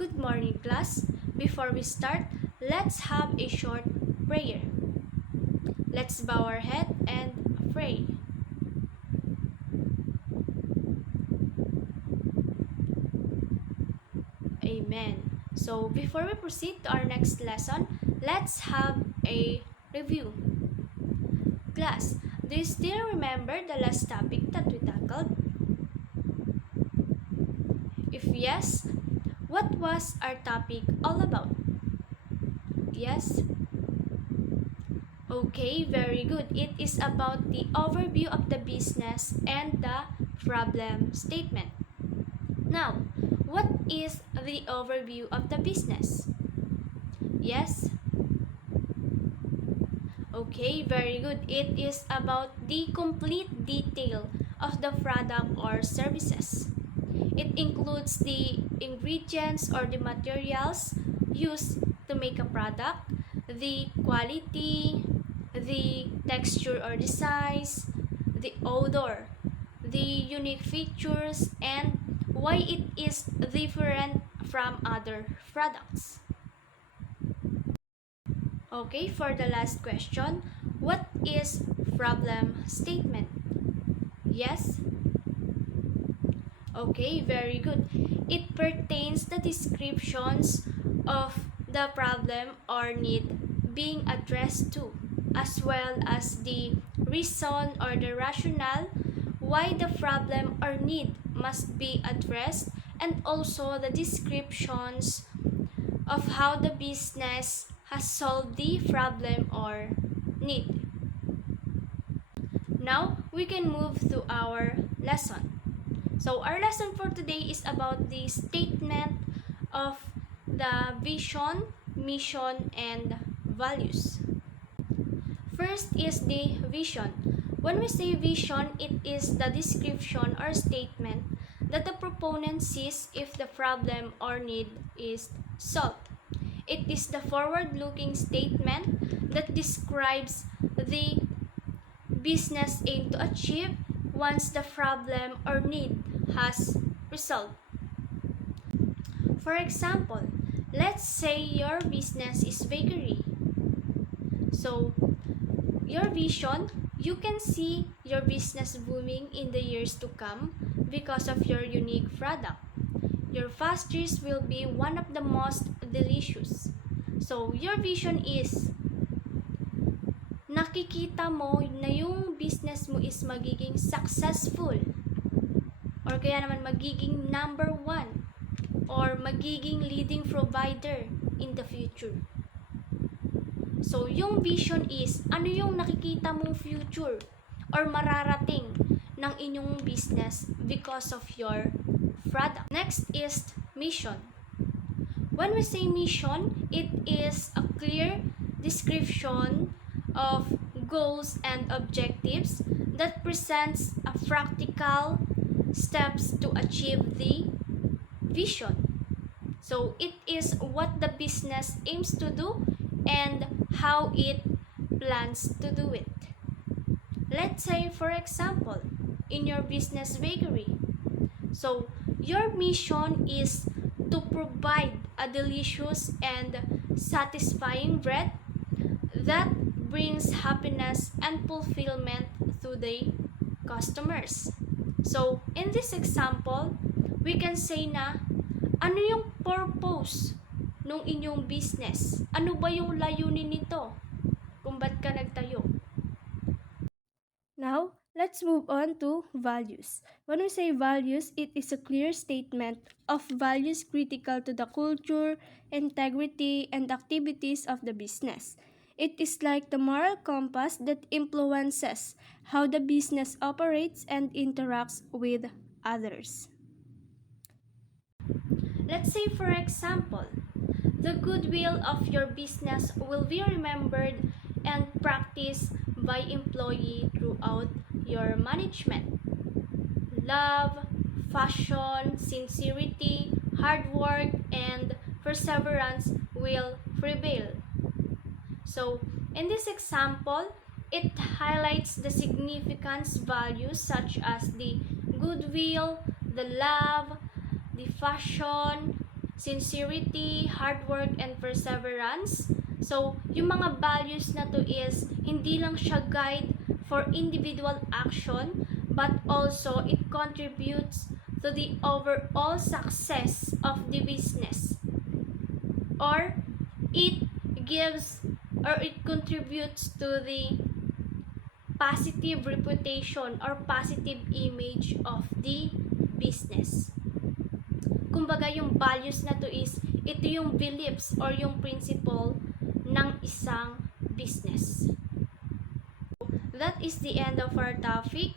Good morning, class. Before we start, let's have a short prayer. Let's bow our head and pray. Amen. So, before we proceed to our next lesson, let's have a review. Class, do you still remember the last topic that we tackled? If yes, what was our topic all about? Yes? Okay, very good. It is about the overview of the business and the problem statement. Now, what is the overview of the business? Yes? Okay, very good. It is about the complete detail of the product or services. It includes the ingredients or the materials used to make a product, the quality, the texture or the size, the odor, the unique features, and why it is different from other products. Okay, for the last question, what is problem statement? Yes? Okay, very good. It pertains the descriptions of the problem or need being addressed to, as well as the reason or the rationale why the problem or need must be addressed, and also the descriptions of how the business has solved the problem or need. Now, we can move to our lesson. So, our lesson for today is about the statement of the vision, mission, and values. First is the vision. When we say vision, it is the description or statement that the proponent sees if the problem or need is solved. It is the forward-looking statement that describes the business aim to achieve once the problem or need has resolved. For example, let's say your business is bakery. So, your vision, you can see your business booming in the years to come because of your unique product. Your pastries will be one of the most delicious. So, your vision is nakikita mo na yung business mo is magiging successful, or kaya naman magiging number one, or magiging leading provider in the future. So, yung vision is ano yung nakikita mong future or mararating ng inyong business because of your product. Next is mission. When we say mission, it is a clear description of goals and objectives that presents a practical steps to achieve the vision. So it is what the business aims to do and how it plans to do it. Let's say, for example, in your business bakery. So your mission is to provide a delicious and satisfying bread that brings happiness and fulfillment to the customers. So, in this example, we can say na ano yung purpose ng inyong business? Ano ba yung layunin nito? Kung ba't ka nagtayo? Now, let's move on to values. When we say values, it is a clear statement of values critical to the culture, integrity, and activities of the business. It is like the moral compass that influences how the business operates and interacts with others. Let's say, for example, the goodwill of your business will be remembered and practiced by employee throughout your management. Love, passion, sincerity, hard work, and perseverance will prevail. So, in this example, it highlights the significance values such as the goodwill, the love, the passion, sincerity, hard work, and perseverance. So, yung mga values na to is hindi lang siya guide for individual action, but also it contributes to the overall success of the business. Or it gives or it contributes to the positive reputation or positive image of the business. Kumbaga yung values na to is ito yung beliefs or yung principle ng isang business. That is the end of our topic.